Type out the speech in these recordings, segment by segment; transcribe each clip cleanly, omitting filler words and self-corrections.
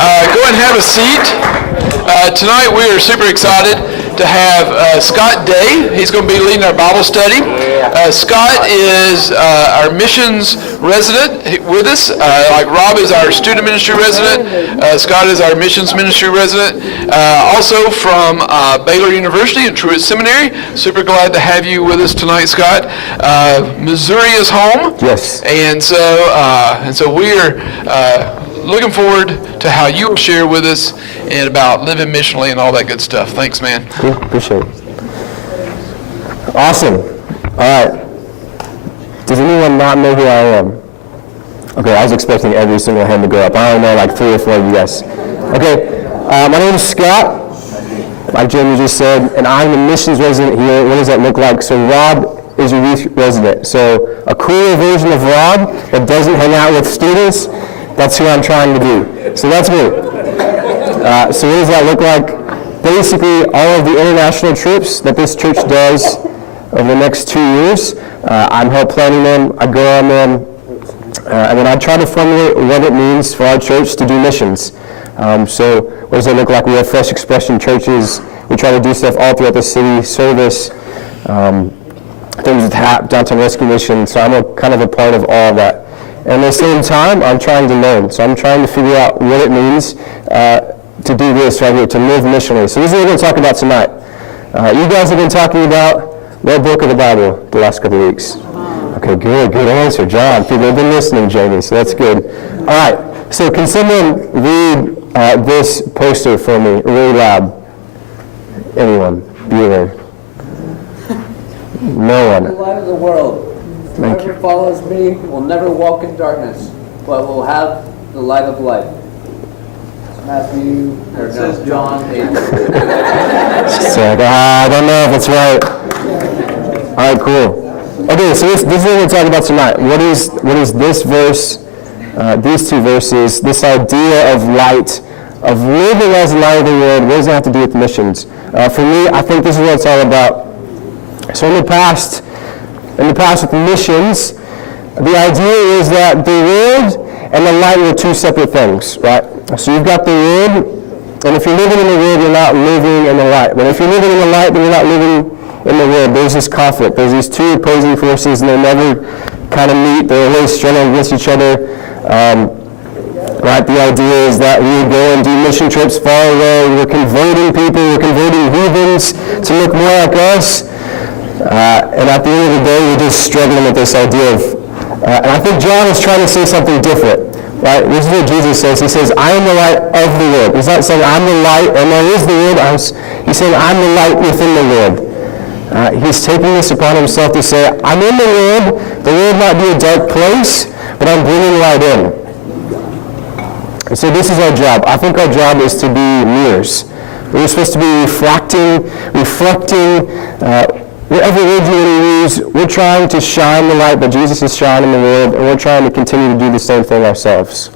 Go ahead and have a seat. Tonight we are super excited to have Scott Day. He's going to be leading our Bible study. Scott is our missions resident with us. Like Rob is our student ministry resident. Scott is our missions ministry resident. Also from Baylor University and Truett Seminary. Super glad to have you with us tonight, Scott. Missouri is home. Yes. And so we are looking forward to how you will share with us and about living missionally and all that good stuff. Thanks, man. Cool. Appreciate it. Awesome. All right. Does anyone not know who I am? Okay, I was expecting every single hand to go up. I only know like 3 or 4 of you guys. Okay, my name is Scott, like Jamie just said, and I'm a missions resident here. What does that look like? So Rob is a youth resident. So a cooler version of Rob that doesn't hang out with students, that's who I'm trying to do. So that's me. So what does that look like? Basically, all of the international trips that this church does over the next 2 years, I'm help planning them, I go on them, and then I try to formulate what it means for our church to do missions. So what does that look like? We have Fresh Expression churches. We try to do stuff all throughout the city, service, things with HAP, Downtown Rescue Mission. So I'm kind of a part of all of that. And at the same time, I'm trying to learn. So I'm trying to figure out what it means to do this right here, to live missionally. So this is what we're going to talk about tonight. You guys have been talking about what book of the Bible the last couple of weeks? Okay, good answer, John. People have been listening, Jamie, so that's good. All right, so can someone read this poster for me, really loud? Anyone? Bueller? No one. The light of the world. Whoever follows me will never walk in darkness, but will have the light of life. Matthew, it says John 8. I don't know if it's right. All right, cool. Okay, so this is what we're talking about tonight. What is this verse, these two verses, this idea of light, of living as the light of the world? What does it have to do with missions? For me, I think this is what it's all about. So in the past with missions, the idea is that the world and the light were two separate things, right? So you've got the world, and if you're living in the world, you're not living in the light. But if you're living in the light, then you're not living in the world. There's this conflict. There's these two opposing forces, and they never kind of meet. They're always struggling against each other. Right? The idea is that we would go and do mission trips far away. We're converting people. We're converting heathens to look more like us. And at the end of the day, we're just struggling with this idea of, and I think John is trying to say something different, right? This is what Jesus says. He says, I am the light of the world. He's not saying I'm the light and there is the world. He's saying I'm the light within the world. He's taking this upon himself to say, I'm in the world might be a dark place, but I'm bringing light in. And so this is our job. I think our job is to be mirrors. We're supposed to be reflecting, whatever word you want to use, we're trying to shine the light that Jesus is shining in the world, and we're trying to continue to do the same thing ourselves.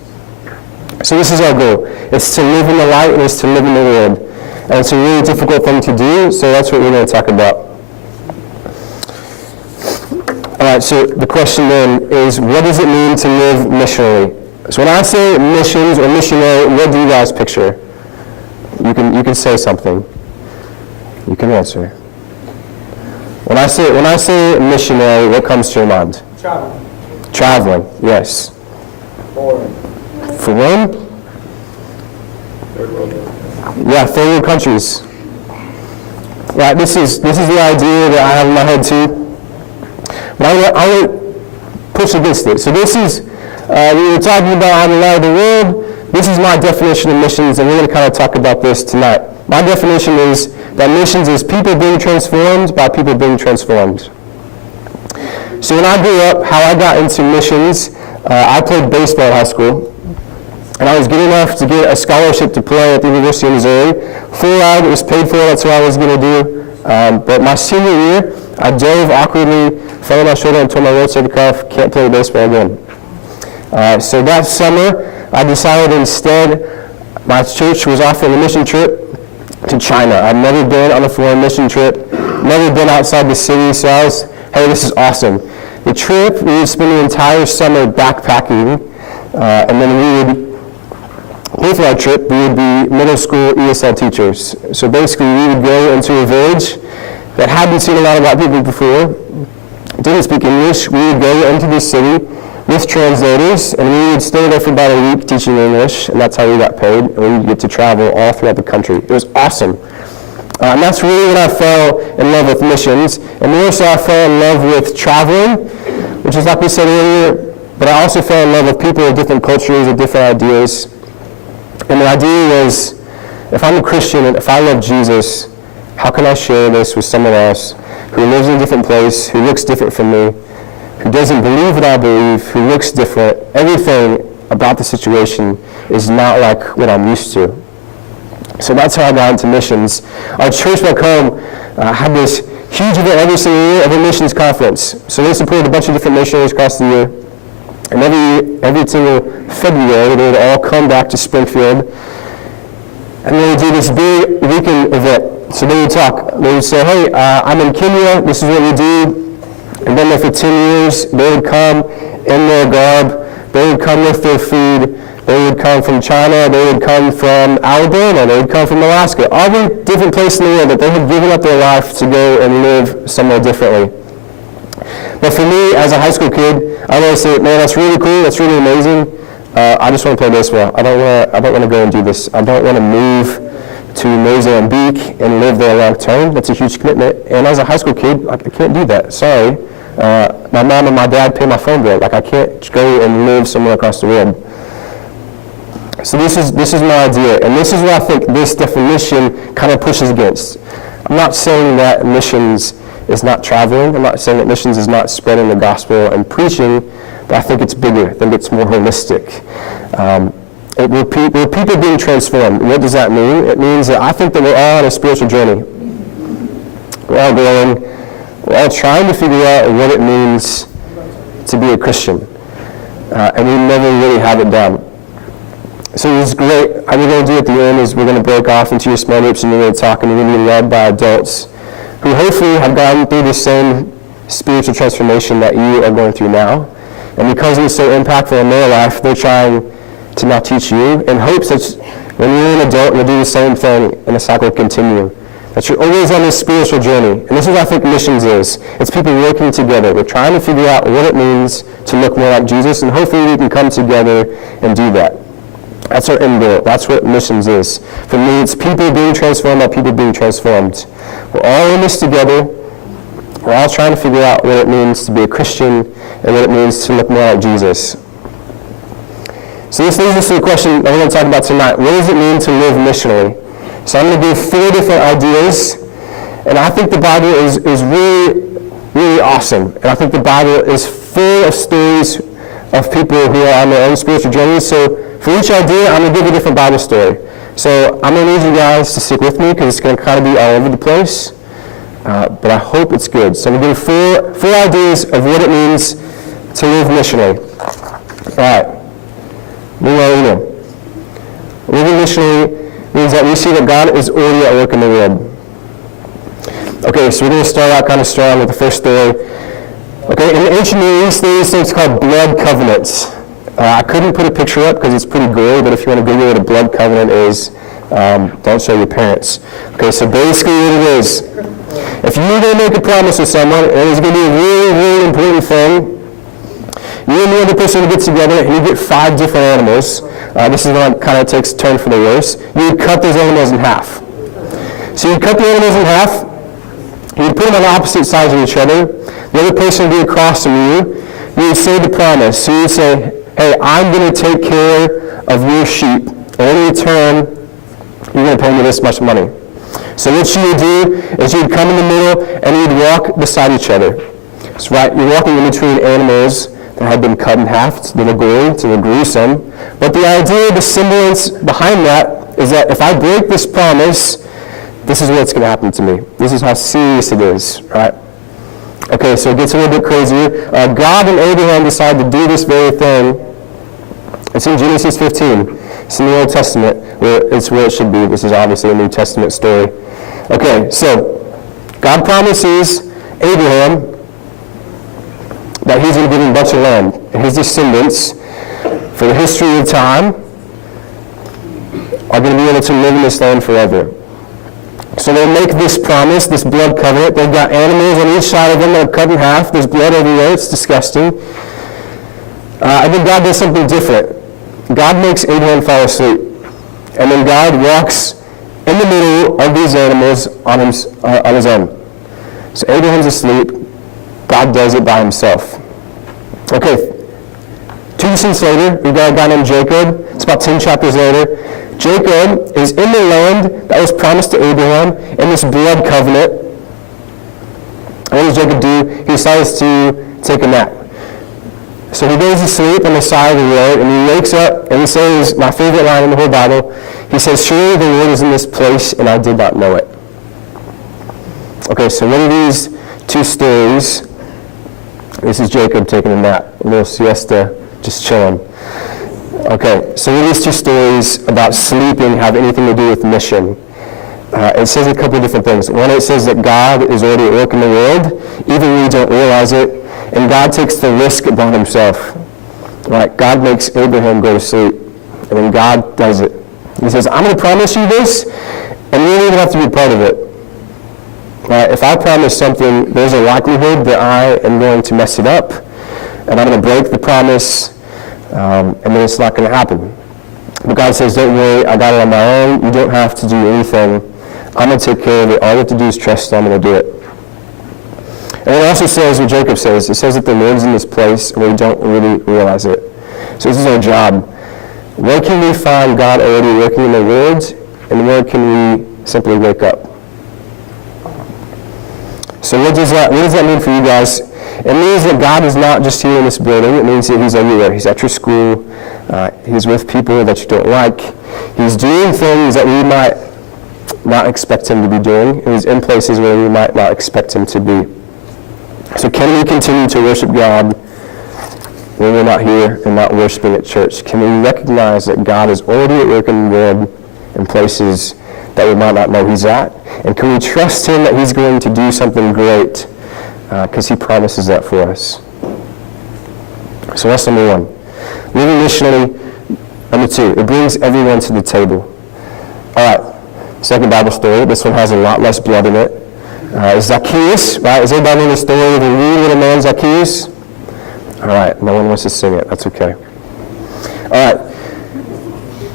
So this is our goal. It's to live in the light and it's to live in the world. And it's a really difficult thing to do, so that's what we're going to talk about. All right, so the question then is, what does it mean to live missionally? So when I say missions or missionary, what do you guys picture? You can say something. You can answer. When I say missionary, what comes to your mind? Traveling, yes. Foreign? Third world. Yeah, third world countries. Right, this is the idea that I have in my head too. But I want to push against it. So this is, we were talking about I'm the light of the world. This is my definition of missions, and we're going to kind of talk about this tonight. My definition is that missions is people being transformed by people being transformed. So when I grew up, how I got into missions, I played baseball in high school, and I was good enough to get a scholarship to play at the University of Missouri. Full ride, it was paid for, that's what I was going to do. But my senior year, I dove awkwardly, fell on my shoulder and tore my rotator cuff, can't play baseball again. So that summer, I decided instead, my church was offering a mission trip to China. I'd never been on a foreign mission trip, never been outside the city, so I was, hey, this is awesome. The trip, we would spend the entire summer backpacking, and then we would half of our trip, we would be middle school ESL teachers. So basically, we would go into a village that hadn't seen a lot of white people before, didn't speak English. We would go into the city with translators, and we would stay there for about a week teaching English, and that's how we got paid, and we would get to travel all throughout the country. It was awesome. And that's really when I fell in love with missions, and more so I fell in love with traveling, which is like we said earlier, but I also fell in love with people of different cultures, of different ideas. And the idea was, if I'm a Christian and if I love Jesus, how can I share this with someone else who lives in a different place, who looks different from me, who doesn't believe what I believe, who looks different? Everything about the situation is not like what I'm used to. So that's how I got into missions. Our church back home had this huge event every single year of a missions conference. So they supported a bunch of different missionaries across the year. And every single February, they would all come back to Springfield, and they would do this big weekend event. So they would talk. They would say, hey, I'm in Kenya, this is what we do. And then for 10 years, they would come in their garb, they would come with their food, they would come from China, they would come from Alabama, they would come from Alaska, all the different places in the world that they had given up their life to go and live somewhere differently. But for me, as a high school kid, I always say, man, that's really cool, that's really amazing. I just want to play baseball. I don't want to go and do this. I don't want to move to Mozambique and live there long term. That's a huge commitment. And as a high school kid, I can't do that. Sorry. My mom and my dad pay my phone bill. I can't go and live somewhere across the world. So this is my idea, and this is what I think this definition kind of pushes against. I'm not saying that missions is not traveling. I'm not saying that missions is not spreading the gospel and preaching, but I think it's bigger. I think it's more holistic. We're people being transformed. What does that mean? It means that I think that we're all on a spiritual journey. We're all growing. We're all trying to figure out what it means to be a Christian. And we never really have it down. So it's great. What we're going to do at the end is we're going to break off into your small groups, and you're going to talk, and you're going to be led by adults who hopefully have gone through the same spiritual transformation that you are going through now. And because it's so impactful in their life, they're trying to now teach you in hopes that when you're an adult, you'll do the same thing and the cycle will continue. That you're always on this spiritual journey. And this is what I think missions is. It's people working together. We're trying to figure out what it means to look more like Jesus, and hopefully we can come together and do that. That's our end goal. That's what missions is. For me, it's people being transformed by people being transformed. We're all in this together. We're all trying to figure out what it means to be a Christian and what it means to look more like Jesus. So this leads us to the question that we're going to talk about tonight. What does it mean to live missionally? So I'm going to give 4 different ideas, and I think the Bible is really, really awesome. And I think the Bible is full of stories of people who are on their own spiritual journeys. So for each idea, I'm going to give a different Bible story. So I'm going to need you guys to stick with me because it's going to kind of be all over the place. But I hope it's good. So I'm going to give 4 ideas of what it means to live missionally. All right. Numero 1. Living missionally means that we see that God is already at work in the world. Okay, so we're going to start out kind of strong with the first story. Okay, in the ancient Near East, there were things called blood covenants. I couldn't put a picture up because it's pretty gory, but if you want to Google what a blood covenant is, don't show your parents. Okay, so basically what it is, if you're going to make a promise with someone, and it's going to be a really, really important thing, you and the other person get together and you get 5 different animals. This is one that kind of takes a turn for the worse. You would cut those animals in half. So you cut the animals in half, you would put them on opposite sides of each other. The other person would be across from you. You would say the promise. So you would say, hey, I'm going to take care of your sheep. And in return, you're going to pay me this much money. So what you would do is you would come in the middle and you would walk beside each other. That's right, you're walking in between animals that had been cut in half, to the gory, to the gruesome. But the idea, the semblance behind that is that if I break this promise, this is what's going to happen to me. This is how serious it is, right? Okay, so it gets a little bit crazier. God and Abraham decide to do this very thing. It's in Genesis 15. It's in the Old Testament. It's where it should be. This is obviously a New Testament story. Okay, so God promises Abraham that he's going to give him a bunch of land and his descendants for the history of time. able to live in this land forever. So they make this promise, this blood covenant. They've got animals on each side of them that are cut in half. There's blood everywhere. It's disgusting. And then God does something different. God makes Abraham fall asleep. And then God walks in the middle of these animals on his own. So Abraham's asleep. God does it by himself. Okay, 2 scenes later, we've got a guy named Jacob. It's about 10 chapters later. Jacob is in the land that was promised to Abraham in this blood covenant. And what does Jacob do? He decides to take a nap. So he goes to sleep on the side of the road, and he wakes up, and he says, my favorite line in the whole Bible, he says, surely the Lord is in this place, and I did not know it. Okay, so what are these two stories? This is Jacob taking a nap, a little siesta, just chilling. Okay, so what do these two stories about sleeping have anything to do with mission? It says a couple of different things. One, it says that God is already at work in the world, even when we don't realize it, and God takes the risk upon himself. Right? God makes Abraham go to sleep, and then God does it. He says, I'm going to promise you this, and you don't even have to be a part of it. If I promise something, there's a likelihood that I am going to mess it up, and I'm going to break the promise, and then it's not going to happen. But God says, don't worry, I got it on my own. You don't have to do anything. I'm going to take care of it. All you have to do is trust I'm going to do it. And it also says what Jacob says. It says that the Lord's in this place, and we don't really realize it. So this is our job. Where can we find God already working in the world, and where can we simply wake up? So what does that mean for you guys? It means that God is not just here in this building. It means that he's everywhere. He's at your school. He's with people that you don't like. He's doing things that we might not expect him to be doing. He's in places where we might not expect him to be. So can we continue to worship God when we're not here and not worshiping at church? Can we recognize that God is already at work in the world in places that we might not know he's at? And can we trust him that he's going to do something great? Because he promises that for us. So that's number one. Living missionally. Number two, it brings everyone to the table. All right, second Bible story. This one has a lot less blood in it. Zacchaeus, right? Is everybody know the story of the wee little man Zacchaeus? All right, no one wants to sing it. That's okay. All right.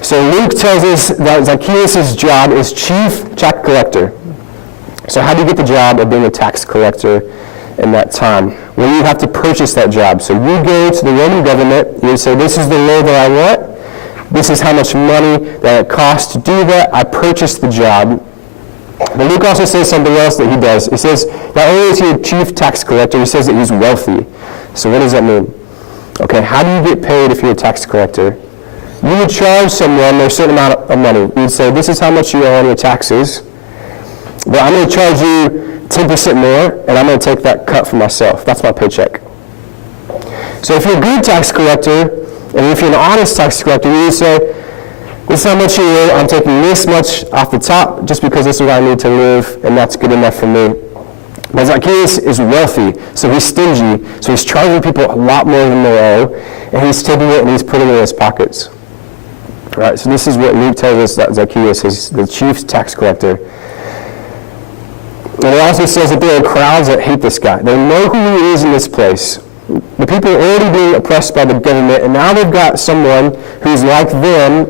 So Luke tells us that Zacchaeus' job is chief tax collector. So how do you get the job of being a tax collector in that time? Well, you have to purchase that job. So you go to the Roman government, you say, this is the law that I want. This is how much money that it costs to do that. I purchased the job. But Luke also says something else that he does. He says, not only is he a chief tax collector, he says that he's wealthy. So what does that mean? Okay, how do you get paid if you're a tax collector? You would charge someone a certain amount of money. You would say, this is how much you owe on your taxes, but I'm going to charge you 10% more, and I'm going to take that cut for myself. That's my paycheck. So if you're a good tax collector, and if you're an honest tax collector, you would say, this is how much you owe. I'm taking this much off the top just because this is what I need to live, and that's good enough for me. But Zacchaeus is wealthy, so he's stingy, so he's charging people a lot more than they owe, and he's taking it and he's putting it in his pockets. Right, so this is what Luke tells us that Zacchaeus is the chief tax collector. And it also says that there are crowds that hate this guy. They know who he is in this place. The people are already being oppressed by the government, and now they've got someone who's like them,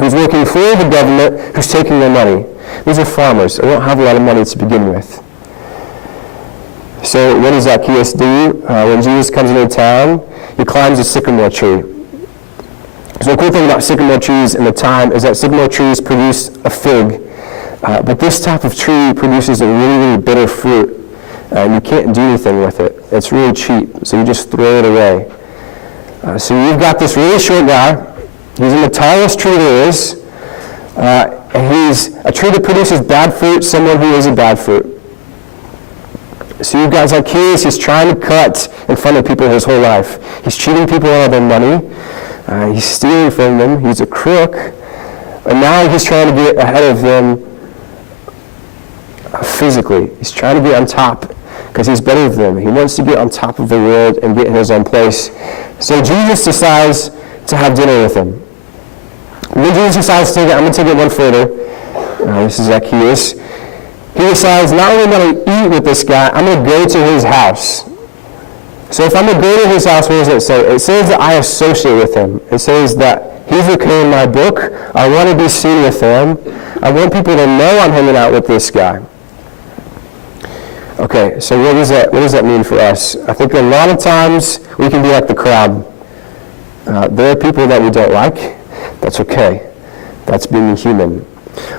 who's working for the government, who's taking their money. These are farmers. They don't have a lot of money to begin with. So what does Zacchaeus do? When Jesus comes into town, he climbs a sycamore tree. So the cool thing about sycamore trees in the time is that sycamore trees produce a fig. But this type of tree produces a really, really bitter fruit. And you can't do anything with it. It's really cheap, so you just throw it away. So you've got this really short guy. He's in the tallest tree there is. And he's a tree that produces bad fruit, someone who is a bad fruit. So you've got Zacchaeus, he's trying to cut in front of people his whole life. He's cheating people out of their money. He's stealing from them. He's a crook. And now he's trying to get ahead of them physically. He's trying to get on top because he's better than them. He wants to get on top of the world and get in his own place. So Jesus decides to have dinner with him. When Jesus decides to take it, I'm going to take it one further. This is Zacchaeus. He decides, not only am I going to eat with this guy, I'm going to go to his house. So if I'm going to go to his house, what does it say? It says that I associate with him. It says that he's okay in my book. I want to be seen with him. I want people to know I'm hanging out with this guy. Okay, so what does that mean for us? I think a lot of times we can be like the crowd. There are people that we don't like. That's okay. That's being human.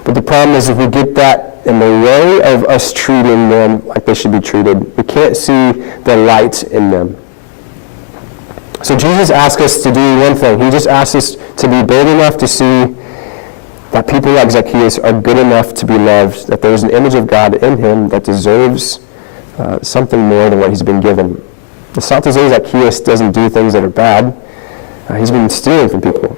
But the problem is if we get that in the way of us treating them like they should be treated, we can't see the light in them. So Jesus asks us to do one thing. He just asks us to be bold enough to see that people like Zacchaeus are good enough to be loved, that there's an image of God in him that deserves something more than what he's been given. It's not to say Zacchaeus doesn't do things that are bad. He's been stealing from people.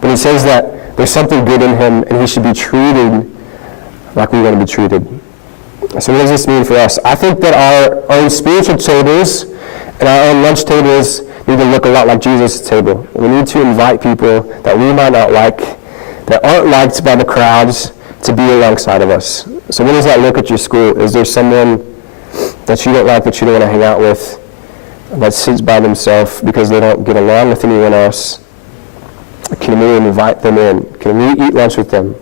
But he says that there's something good in him and he should be treated like we want to be treated. So what does this mean for us? I think that our own spiritual tables and our own lunch tables need to look a lot like Jesus' table. We need to invite people that we might not like, that aren't liked by the crowds, to be alongside of us. So what does that look at your school? Is there someone that you don't like, that you don't want to hang out with, that sits by themselves because they don't get along with anyone else? Can we invite them in? Can we eat lunch with them?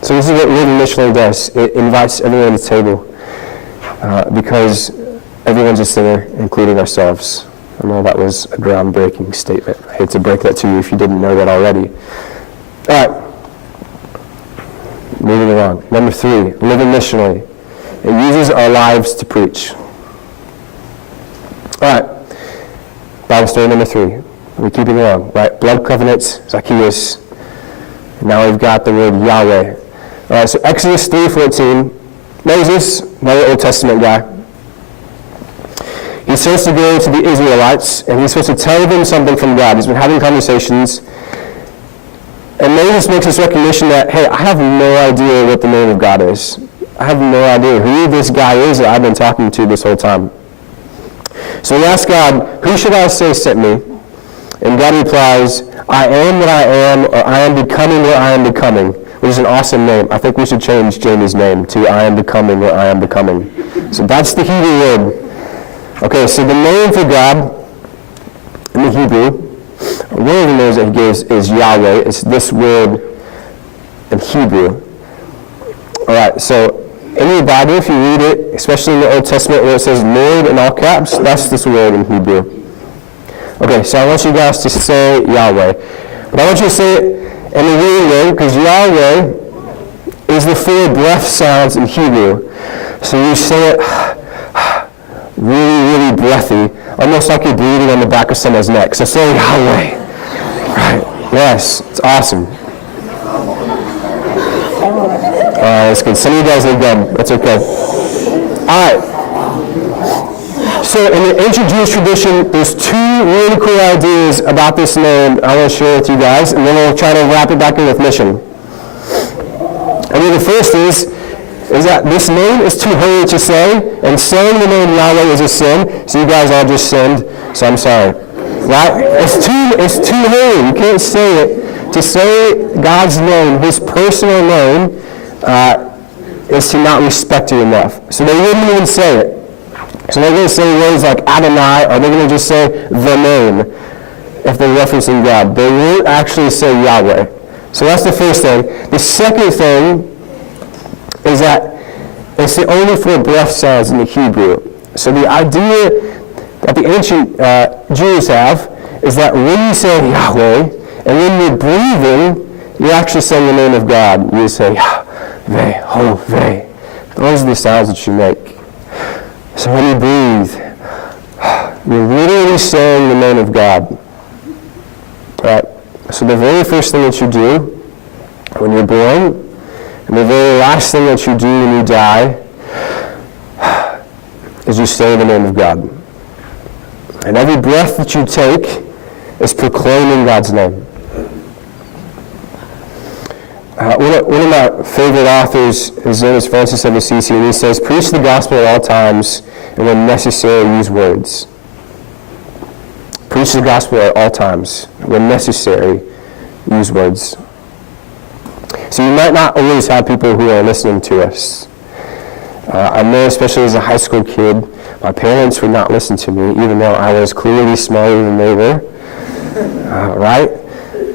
So this is what Living Missionally does. It invites everyone to the table because everyone's a sinner, including ourselves. I know that was a groundbreaking statement. I hate to break that to you if you didn't know that already. All right. Moving along. Number 3, living missionally. It uses our lives to preach. All right. Bible story number 3. We're keeping along, right? Blood covenants, Zacchaeus. And now we've got the word Yahweh. All right, so Exodus 3:14. Moses, another Old Testament guy. He's supposed to go to the Israelites, and he's supposed to tell them something from God. He's been having conversations. And Moses makes this recognition that, hey, I have no idea what the name of God is. I have no idea who this guy is that I've been talking to this whole time. So he asks God, who should I say sent me? And God replies, I am what I am, or I am becoming what I am becoming, which is an awesome name. I think we should change Jamie's name to I am becoming what I am becoming. So that's the Hebrew word. Okay, so the name for God in the Hebrew, one of the names that he gives is Yahweh. It's this word in Hebrew. All right, so in your Bible, if you read it, especially in the Old Testament where it says Lord in all caps, that's this word in Hebrew. Okay, so I want you guys to say Yahweh. But I want you to say it in a weird way, because Yahweh is the 4 breath sounds in Hebrew. So you say it really, really breathy, almost like you're breathing on the back of someone's neck. So say Yahweh. Right. Yes, it's awesome. That's good. Some of you guys are dumb. That's okay. All right. So in the ancient Jewish tradition, there's 2 really cool ideas about this name I want to share with you guys, and then we'll try to wrap it back in with mission. And then the first is that this name is too holy to say, and saying the name Yahweh is a sin, so you guys all just sinned, so I'm sorry. Right? It's too holy. You can't say it. To say God's name, his personal name, is to not respect it enough. So they wouldn't even say it. So they're going to say words like Adonai, or they're going to just say the name if they're referencing God. They won't actually say Yahweh. So that's the first thing. The second thing is that it's the only 4 breath sounds in the Hebrew. So the idea that the ancient Jews have is that when you say Yahweh, and when you're breathing, you're actually saying the name of God. You say Yahweh, Hoveh. Those are the sounds that you make. So when you breathe, you're literally saying the name of God. Right? So the very first thing that you do when you're born, and the very last thing that you do when you die, is you say the name of God. And every breath that you take is proclaiming God's name. One of my favorite authors, his name is Francis of Assisi, and he says, preach the gospel at all times, and when necessary, use words. Preach Preach the gospel at all times. When necessary, use words. So you might not always have people who are listening to us. I know, especially as a high school kid, my parents would not listen to me, even though I was clearly smarter than they were. Right?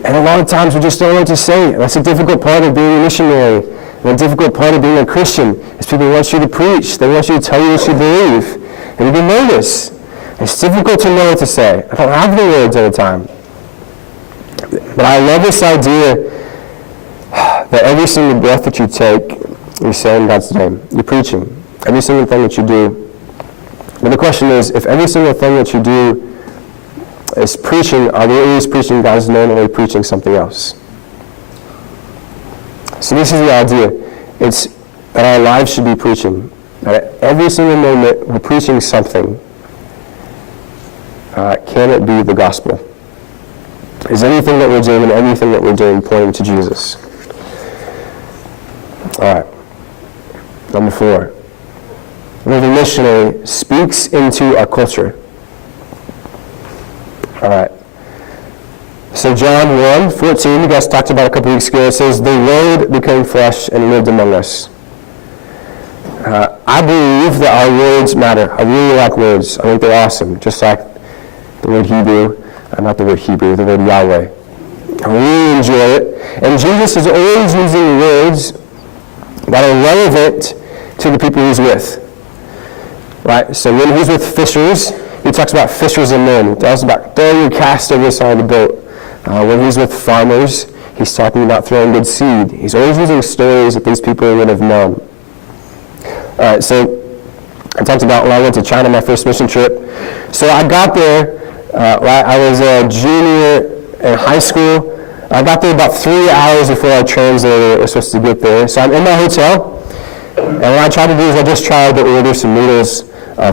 And a lot of times we just don't know what to say. That's a difficult part of being a missionary. And a difficult part of being a Christian is people want you to preach. They want you to tell you what you believe. And you can know this. It's difficult to know what to say. I don't have the words at the time. But I love this idea that every single breath that you take, you're saying God's name. You're preaching. Every single thing that you do. But the question is, if every single thing that you do is preaching, are we always preaching God's name, or are we preaching something else? So this is the idea. It's that our lives should be preaching. That at every single moment we're preaching something. Can it be the gospel? Is anything that we're doing and everything that we're doing pointing to Jesus? All right. Number 4. Living missionary speaks into our culture. All right. So John 1:14, you guys talked about a couple weeks ago, it says, the Word became flesh and lived among us. I believe that our words matter. I really like words. I think they're awesome. Just like the word Hebrew, not the word Hebrew, the word Yahweh. I really enjoy it. And Jesus is always using words that are relevant to the people he's with. Right? So when he's with fishers, he talks about fishers and men. He tells about throwing your cast over the side of the boat. When he's with farmers, he's talking about throwing good seed. He's always using stories that these people would have known. All right, so I talked about when I went to China, my first mission trip. So I got there, I was a junior in high school. I got there about 3 hours before our translator was supposed to get there. So I'm in my hotel, and what I tried to do is I just tried to order some noodles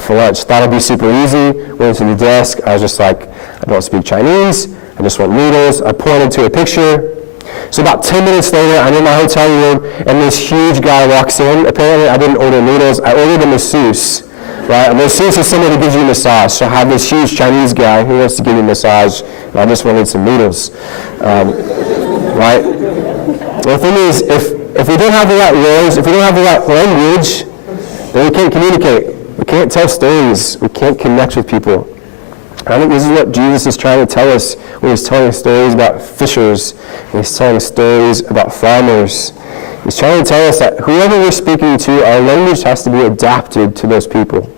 for lunch. Thought it'd be super easy. Went to the desk. I was just like, I don't speak Chinese. I just want noodles. I pointed to a picture. So about 10 minutes later, I'm in my hotel room, and this huge guy walks in. Apparently, I didn't order noodles. I ordered a masseuse. Right? A masseuse is somebody who gives you a massage. So I have this huge Chinese guy who wants to give me a massage, and I just wanted some noodles. Right? The thing is, if we don't have the right words, if we don't have the right language, then we can't communicate. We can't tell stories. We can't connect with people. I think this is what Jesus is trying to tell us when he's telling stories about fishers, when he's telling stories about farmers. He's trying to tell us that whoever we're speaking to, our language has to be adapted to those people.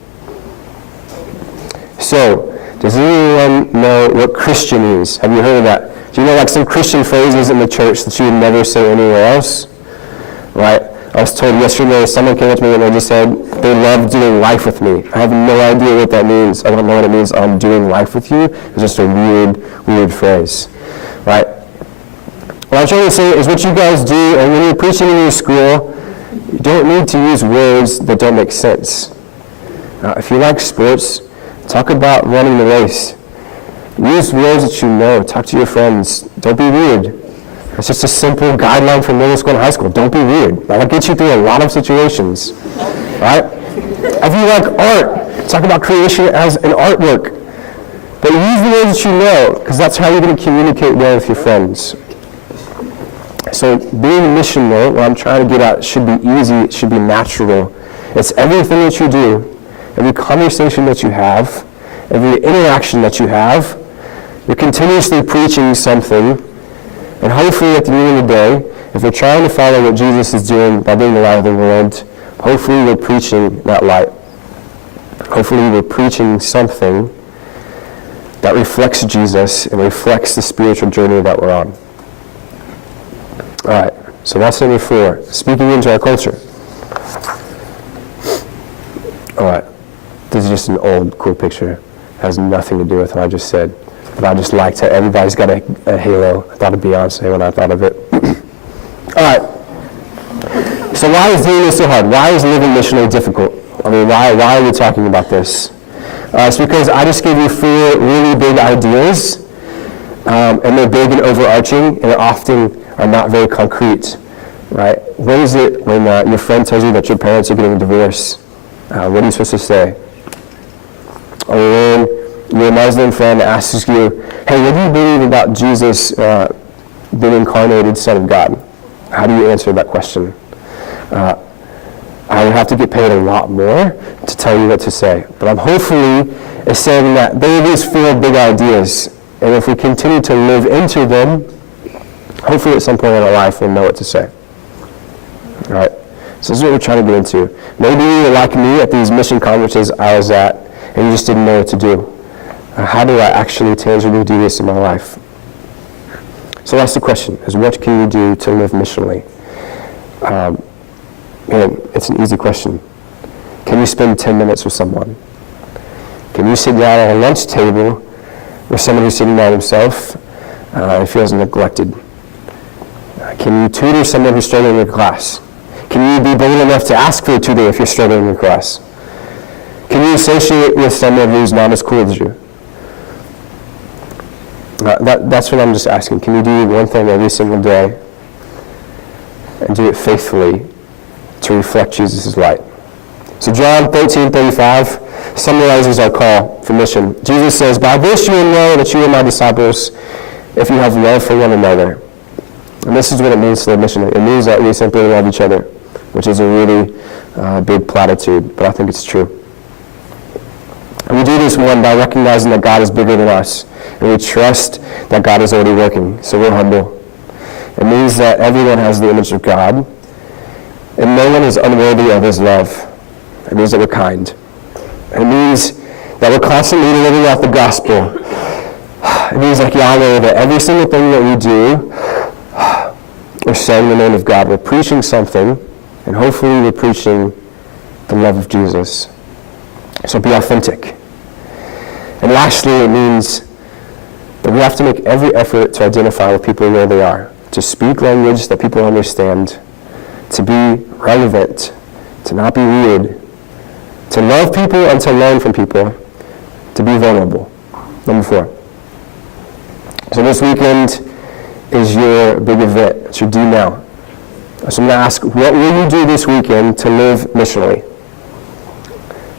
So, does anyone know what Christian is? Have you heard of that? Do you know like some Christian phrases in the church that you would never say anywhere else? Right? I was told yesterday, someone came up to me and they just said, they love doing life with me. I have no idea what that means. I don't know what it means, I'm doing life with you. It's just a weird phrase. Right? What I'm trying to say is what you guys do, and when you're preaching in your school, you don't need to use words that don't make sense. If you like sports, talk about running the race. Use words that you know. Talk to your friends. Don't be weird. It's just a simple guideline for middle school and high school. Don't be weird. That'll get you through a lot of situations. Right? If you like art, talk about creation as an artwork. But use the words that you know, because that's how you're going to communicate well with your friends. So being a missionary, what I'm trying to get at, should be easy, it should be natural. It's everything that you do, every conversation that you have, every interaction that you have, you're continuously preaching something, and hopefully at the end of the day, if we're trying to follow what Jesus is doing by being the light of the world, hopefully we're preaching that light. Hopefully we're preaching something that reflects Jesus and reflects the spiritual journey that we're on. All right, so that's number 4, speaking into our culture. All right, this is just an old, cool picture. It has nothing to do with what I just said. But I just liked how everybody's got a halo. I thought of Beyonce when I thought of it. All right, so why is doing this so hard? Why is living missionally difficult? I mean, why are we talking about this? It's because I just gave you 4 really big ideas, and they're big and overarching, and often are not very concrete, right? What is it when your friend tells you that your parents are getting a divorce? What are you supposed to say? Or when your Muslim friend asks you, hey, what do you believe about Jesus being incarnated Son of God? How do you answer that question? I would have to get paid a lot more to tell you what to say. But I'm hopefully saying that there are these 4 big ideas, and if we continue to live into them, hopefully at some point in our life we'll know what to say. All right, so this is what we're trying to get into. Maybe you're like me at these mission conferences I was at, and you just didn't know what to do. How do I actually tangibly do this in my life? So that's the question, is what can you do to live missionally? And it's an easy question. Can you spend 10 minutes with someone? Can you sit down at a lunch table with someone who's sitting by himself and feels neglected? Can you tutor someone who's struggling in your class? Can you be bold enough to ask for a tutor if you're struggling in your class? Can you associate with someone who's not as cool as you? That's what I'm just asking. Can you do one thing every single day and do it faithfully to reflect Jesus' light? So John 13:35 summarizes our call for mission. Jesus says, by this you will know that you are my disciples if you have love for one another. And this is what it means to live missionally. It means that we simply love each other, which is a really big platitude, but I think it's true. And we do this, one, by recognizing that God is bigger than us, and we trust that God is already working, so we're humble. It means that everyone has the image of God, and no one is unworthy of his love. It means that we're kind. It means that we're constantly living out the gospel. It means, like Yahweh, that every single thing that we do, we're saying the name of God. We're preaching something, and hopefully we're preaching the love of Jesus. So be authentic. And lastly, it means that we have to make every effort to identify with people where they are, to speak language that people understand, to be relevant, to not be weird, to love people and to learn from people, to be vulnerable. Number 4. So this weekend is your big event. It's your do now. So I'm going to ask, what will you do this weekend to live missionally?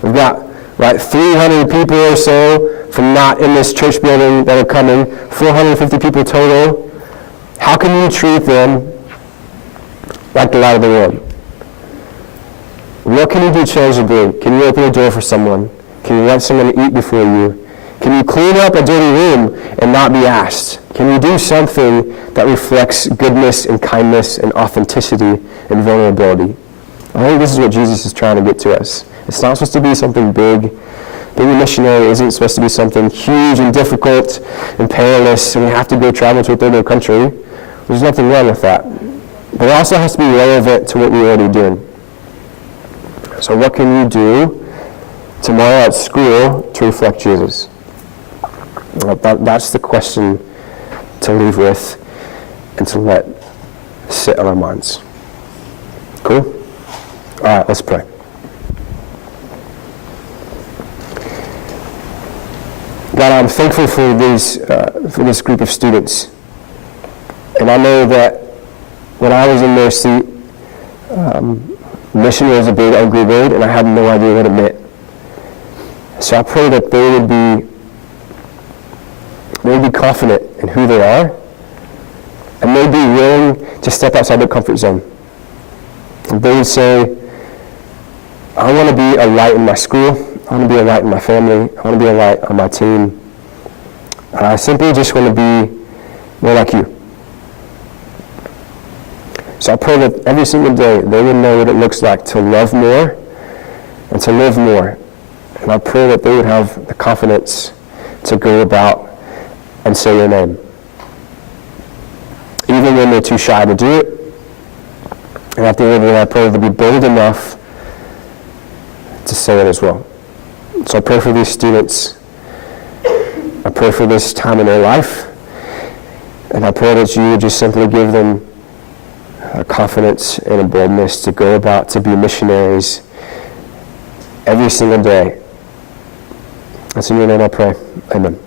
We've got 300 people or so from not in this church building that are coming, 450 people total. How can you treat them like the light of the world? What can you do tangibly? Can you open a door for someone? Can you let someone eat before you? Can you clean up a dirty room and not be asked? Can you do something that reflects goodness and kindness and authenticity and vulnerability? I think this is what Jesus is trying to get to us. It's not supposed to be something big. Being a missionary isn't supposed to be something huge and difficult and perilous, and we have to go travel to a third world country. There's nothing wrong with that. But it also has to be relevant to what we're already doing. So what can you do tomorrow at school to reflect Jesus? That's the question to leave with and to let sit on our minds. Cool? All right, let's pray. God, I'm thankful for this group of students. And I know that when I was in their seat, mission was a big, ugly word, and I had no idea what it meant. So I pray that they would be confident in who they are, and they'd be willing to step outside their comfort zone. And they would say, I want to be a light in my school, I want to be a light in my family, I want to be a light on my team. I simply just want to be more like you. So I pray that every single day they would know what it looks like to love more and to live more. And I pray that they would have the confidence to go about and say your name, even when they're too shy to do it. And at the end of the day, I pray they'll be bold enough to say it as well. So I pray for these students. I pray for this time in their life. And I pray that you would just simply give them a confidence and a boldness to go about to be missionaries every single day. That's in your name I pray. Amen.